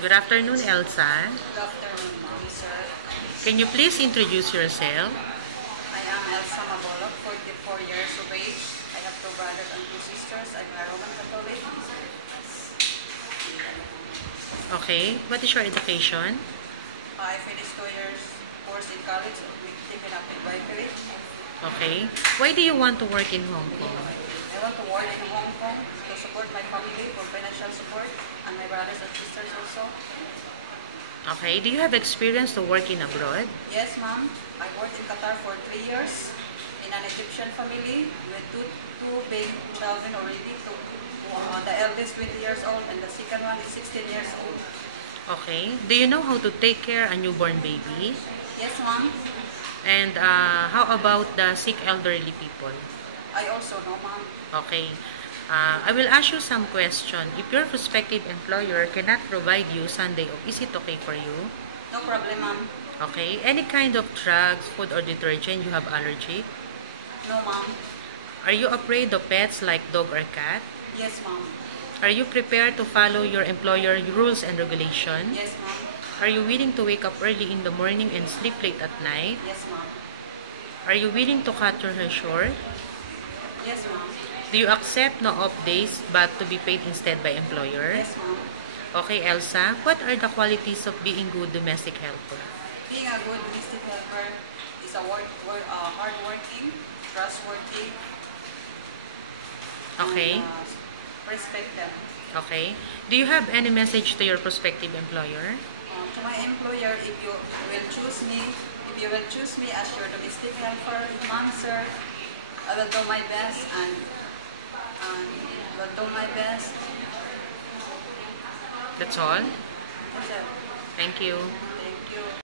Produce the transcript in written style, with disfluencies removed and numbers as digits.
Good afternoon, Elsa. Good afternoon, ma'am, sir. Can you please introduce yourself? I am Elsa Mabolok, 44 years of age. I have 2 brothers and 2 sisters. I'm a Roman Catholic. Okay. What is your education? I finished 2 years course in college with taken up midwifery. Okay. Why do you want to work in Hong Kong? I want to work in Hong Kong to support my family for financial support and my brothers and sisters also. Okay. Do you have experience to work in abroad? Yes, ma'am. I worked in Qatar for 3 years in an Egyptian family with two big children already. The eldest 20 years old and the second one is 16 years old. Okay. Do you know how to take care a newborn baby? Yes, ma'am. And how about the sick elderly people? I also know, ma'am. Okay. I will ask you some question. If your prospective employer cannot provide you Sunday off, is it okay for you? No problem, ma'am. Okay. Any kind of drugs, food, or detergent you have allergy? No, ma'am. Are you afraid of pets like dog or cat? Yes, ma'am. Are you prepared to follow your employer rules and regulations? Yes, ma'am. Are you willing to wake up early in the morning and sleep late at night? Yes, ma'am. Are you willing to cut your hair short? Yes, ma'am. Do you accept no off days but to be paid instead by employer? Yes, ma'am. Okay, Elsa, what are the qualities of being good domestic helper? Being a good domestic helper is hardworking, trustworthy, Okay. and respect them. Okay. Do you have any message to your prospective employer? To my employer, if you will choose me as your domestic helper, ma'am, sir, I will do my best and will do my best. That's all. Yes, sir. Thank you.